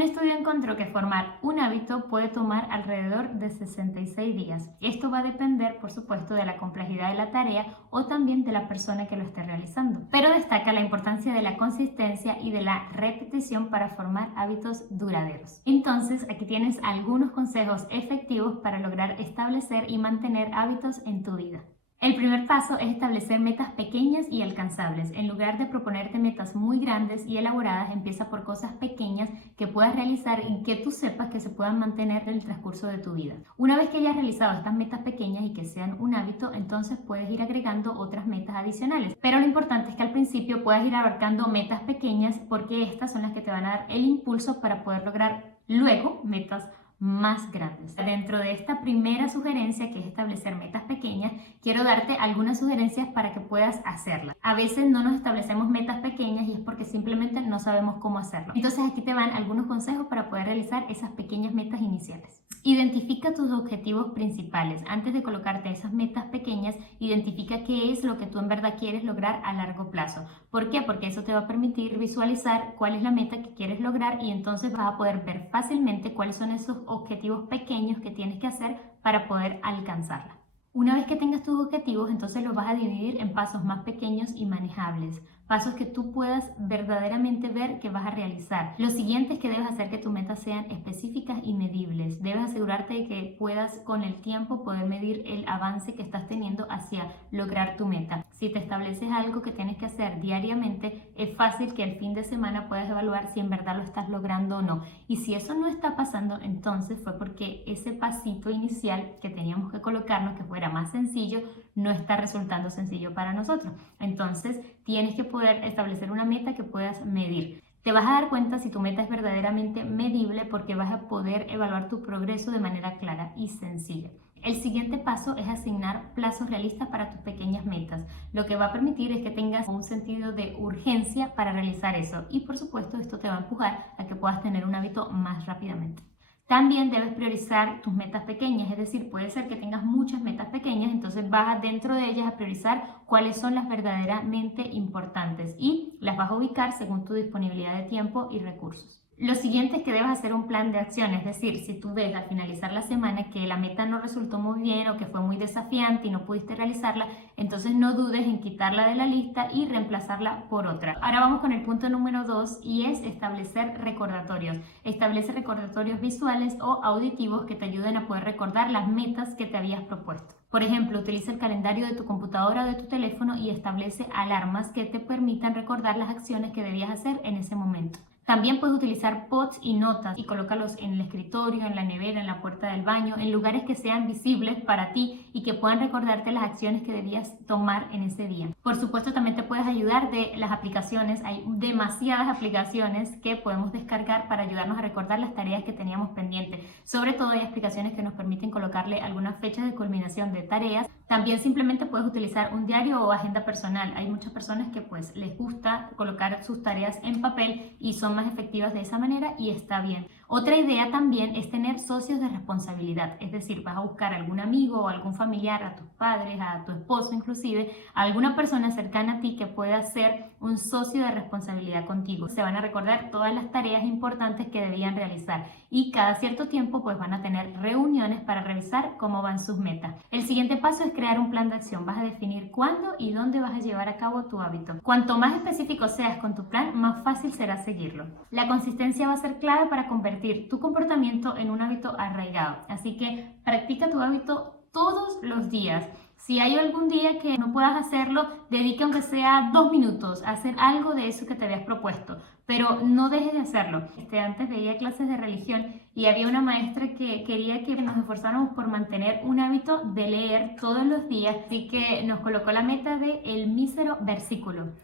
Un estudio encontró que formar un hábito puede tomar alrededor de 66 días. Esto va a depender, por supuesto, de la complejidad de la tarea o también de la persona que lo esté realizando. Pero destaca la importancia de la consistencia y de la repetición para formar hábitos duraderos. Entonces, aquí tienes algunos consejos efectivos para lograr establecer y mantener hábitos en tu vida. El primer paso es establecer metas pequeñas y alcanzables. En lugar de proponerte metas muy grandes y elaboradas, empieza por cosas pequeñas que puedas realizar y que tú sepas que se puedan mantener en el transcurso de tu vida. Una vez que hayas realizado estas metas pequeñas y que sean un hábito, entonces puedes ir agregando otras metas adicionales. Pero lo importante es que al principio puedas ir abarcando metas pequeñas porque estas son las que te van a dar el impulso para poder lograr luego metas más grandes. Dentro de esta primera sugerencia, que es establecer metas pequeñas, quiero darte algunas sugerencias para que puedas hacerlas. A veces no nos establecemos metas pequeñas y es porque simplemente no sabemos cómo hacerlo. Entonces aquí te van algunos consejos para poder realizar esas pequeñas metas iniciales. Identifica tus objetivos principales. Antes de colocarte esas metas pequeñas, identifica qué es lo que tú en verdad quieres lograr a largo plazo. ¿Por qué? Porque eso te va a permitir visualizar cuál es la meta que quieres lograr y entonces vas a poder ver fácilmente cuáles son esos objetivos pequeños que tienes que hacer para poder alcanzarla. Una vez que tengas tus objetivos, entonces los vas a dividir en pasos más pequeños y manejables. Pasos que tú puedas verdaderamente ver que vas a realizar. Lo siguiente es que debes hacer que tus metas sean específicas y medibles. Debes asegurarte de que puedas con el tiempo poder medir el avance que estás teniendo hacia lograr tu meta. Si te estableces algo que tienes que hacer diariamente, es fácil que el fin de semana puedas evaluar si en verdad lo estás logrando o no. Y si eso no está pasando, entonces fue porque ese pasito inicial que teníamos que colocarnos, que fuera más sencillo, no está resultando sencillo para nosotros. Entonces tienes que poder establecer una meta que puedas medir. Te vas a dar cuenta si tu meta es verdaderamente medible porque vas a poder evaluar tu progreso de manera clara y sencilla. El siguiente paso es asignar plazos realistas para tus pequeñas metas. Lo que va a permitir es que tengas un sentido de urgencia para realizar eso y por supuesto esto te va a empujar a que puedas tener un hábito más rápidamente. También debes priorizar tus metas pequeñas, es decir, puede ser que tengas muchas metas pequeñas, entonces vas dentro de ellas a priorizar cuáles son las verdaderamente importantes y las vas a ubicar según tu disponibilidad de tiempo y recursos. Lo siguiente es que debes hacer un plan de acción, es decir, si tú ves al finalizar la semana que la meta no resultó muy bien o que fue muy desafiante y no pudiste realizarla, entonces no dudes en quitarla de la lista y reemplazarla por otra. Ahora vamos con el punto número 2 y es establecer recordatorios. Establece recordatorios visuales o auditivos que te ayuden a poder recordar las metas que te habías propuesto. Por ejemplo, utiliza el calendario de tu computadora o de tu teléfono y establece alarmas que te permitan recordar las acciones que debías hacer en ese momento. También puedes utilizar posts y notas y colócalos en el escritorio, en la nevera, en la puerta del baño, en lugares que sean visibles para ti y que puedan recordarte las acciones que debías tomar en ese día. Por supuesto, también te puedes ayudar de las aplicaciones. Hay demasiadas aplicaciones que podemos descargar para ayudarnos a recordar las tareas que teníamos pendientes. Sobre todo hay aplicaciones que nos permiten colocarle algunas fechas de culminación de tareas. También simplemente puedes utilizar un diario o agenda personal. Hay muchas personas que pues les gusta colocar sus tareas en papel y son más efectivas de esa manera y está bien. Otra idea también es tener socios de responsabilidad, es decir, vas a buscar a algún amigo o algún familiar, a tus padres, a tu esposo inclusive, a alguna persona cercana a ti que pueda ser un socio de responsabilidad contigo. Se van a recordar todas las tareas importantes que debían realizar y cada cierto tiempo pues van a tener reuniones para revisar cómo van sus metas. El siguiente paso es crear un plan de acción. Vas a definir cuándo y dónde vas a llevar a cabo tu hábito. Cuanto más específico seas con tu plan, más fácil será seguirlo. La consistencia va a ser clave para convertir tu comportamiento en un hábito arraigado. Así que practica tu hábito todos los días. Si hay algún día que no puedas hacerlo, dedica aunque sea 2 minutos a hacer algo de eso que te habías propuesto, pero no dejes de hacerlo. Antes veía clases de religión y había una maestra que quería que nos esforzáramos por mantener un hábito de leer todos los días, así que nos colocó la meta de el mísero versículo.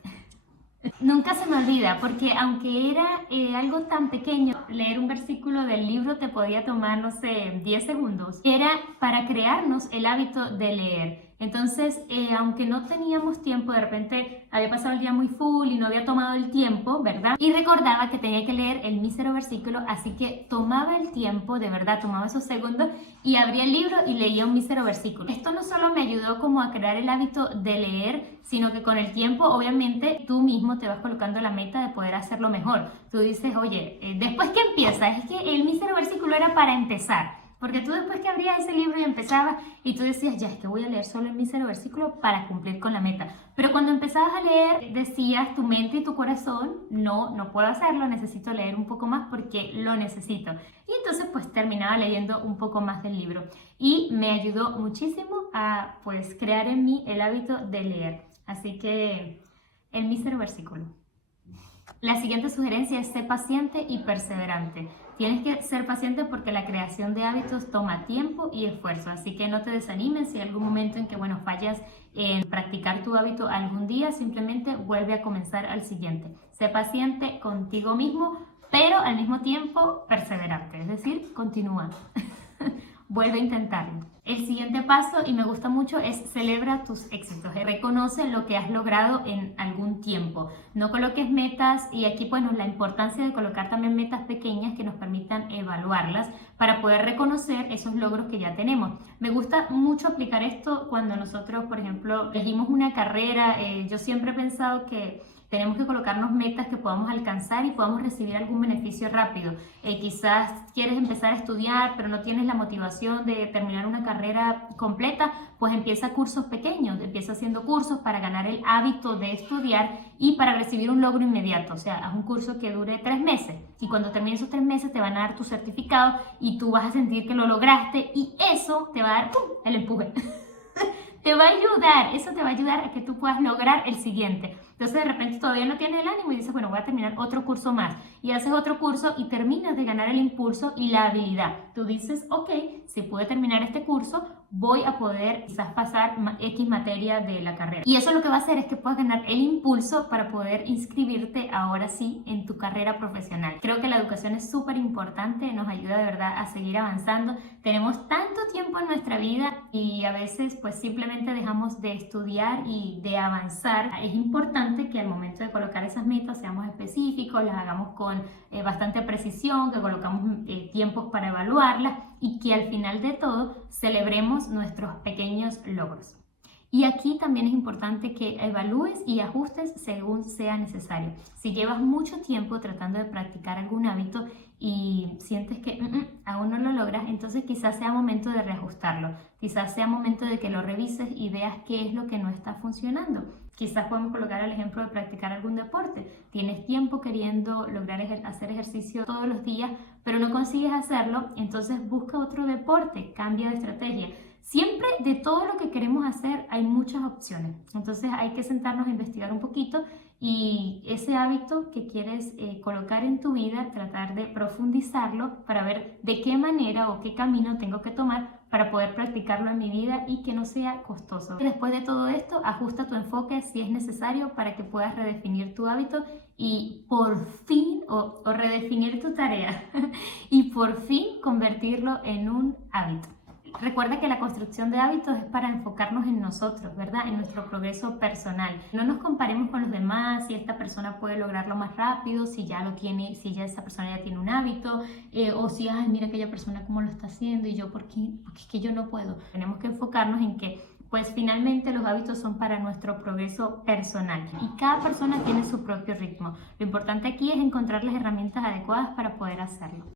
Nunca se me olvida, porque aunque era algo tan pequeño, leer un versículo del libro te podía tomar, no sé, 10 segundos. Era para crearnos el hábito de leer. Entonces, aunque no teníamos tiempo, de repente había pasado el día muy full y no había tomado el tiempo, ¿verdad? Y recordaba que tenía que leer el mísero versículo, así que tomaba el tiempo, de verdad, tomaba esos segundos y abría el libro y leía un mísero versículo. Esto no solo me ayudó como a crear el hábito de leer, sino que con el tiempo, obviamente, tú mismo te vas colocando la meta de poder hacerlo mejor. Tú dices, oye, después que empiezas, es que el mísero versículo era para empezar. Porque tú después que abrías ese libro y empezabas y tú decías, ya es que voy a leer solo el mísero versículo para cumplir con la meta. Pero cuando empezabas a leer, decías tu mente y tu corazón, no puedo hacerlo, necesito leer un poco más porque lo necesito. Y entonces pues terminaba leyendo un poco más del libro. Y me ayudó muchísimo a pues crear en mí el hábito de leer. Así que el mísero versículo. La siguiente sugerencia es ser paciente y perseverante. Tienes que ser paciente porque la creación de hábitos toma tiempo y esfuerzo, así que no te desanimes si hay algún momento en que fallas en practicar tu hábito algún día, simplemente vuelve a comenzar al siguiente. Sé paciente contigo mismo, pero al mismo tiempo perseverante, es decir, continúa. Vuelve a intentarlo. El siguiente paso, y me gusta mucho, es celebra tus éxitos. Reconoce lo que has logrado en algún tiempo. No coloques metas, y aquí bueno, la importancia de colocar también metas pequeñas que nos permitan evaluarlas para poder reconocer esos logros que ya tenemos. Me gusta mucho aplicar esto cuando nosotros, por ejemplo, elegimos una carrera. Yo siempre he pensado que tenemos que colocarnos metas que podamos alcanzar y podamos recibir algún beneficio rápido. Quizás quieres empezar a estudiar, pero no tienes la motivación de terminar una carrera completa, pues empieza cursos pequeños, empieza haciendo cursos para ganar el hábito de estudiar y para recibir un logro inmediato. O sea, haz un curso que dure 3 meses y cuando termines esos 3 meses te van a dar tu certificado y tú vas a sentir que lo lograste y eso te va a dar ¡pum!, el empuje. Te va a ayudar, eso te va a ayudar a que tú puedas lograr el siguiente. Entonces de repente todavía no tienes el ánimo y dices, bueno, voy a terminar otro curso más. Y haces otro curso y terminas de ganar el impulso y la habilidad. Tú dices, ok, si pude terminar este curso, voy a poder quizás pasar X materia de la carrera. Y eso lo que va a hacer es que puedas ganar el impulso para poder inscribirte ahora sí en tu carrera profesional. Creo que la educación es súper importante, nos ayuda de verdad a seguir avanzando. Tenemos tanto tiempo en nuestra vida y a veces pues simplemente dejamos de estudiar y de avanzar. Es importante que al momento de colocar esas metas seamos específicos, las hagamos con bastante precisión, que colocamos tiempos para evaluarlas y que al final de todo celebremos nuestros pequeños logros. Y aquí también es importante que evalúes y ajustes según sea necesario. Si llevas mucho tiempo tratando de practicar algún hábito y sientes que aún no lo logras, entonces quizás sea momento de reajustarlo. Quizás sea momento de que lo revises y veas qué es lo que no está funcionando. Quizás podemos colocar el ejemplo de practicar algún deporte. Tienes tiempo queriendo lograr hacer ejercicio todos los días, pero no consigues hacerlo, entonces busca otro deporte, cambia de estrategia. Siempre de todo lo que queremos hacer hay muchas opciones, entonces hay que sentarnos a investigar un poquito y ese hábito que quieres colocar en tu vida, tratar de profundizarlo para ver de qué manera o qué camino tengo que tomar para poder practicarlo en mi vida y que no sea costoso. Después de todo esto, ajusta tu enfoque si es necesario para que puedas redefinir tu hábito y por fin, o redefinir tu tarea y por fin convertirlo en un hábito. Recuerda que la construcción de hábitos es para enfocarnos en nosotros, ¿verdad? En nuestro progreso personal. No nos comparemos con los demás, si esta persona puede lograrlo más rápido, si ya lo tiene, si ya esa persona ya tiene un hábito, o si, ay, mira aquella persona cómo lo está haciendo y yo, ¿por qué? Porque es que yo no puedo. Tenemos que enfocarnos en que, pues finalmente los hábitos son para nuestro progreso personal y cada persona tiene su propio ritmo. Lo importante aquí es encontrar las herramientas adecuadas para poder hacerlo.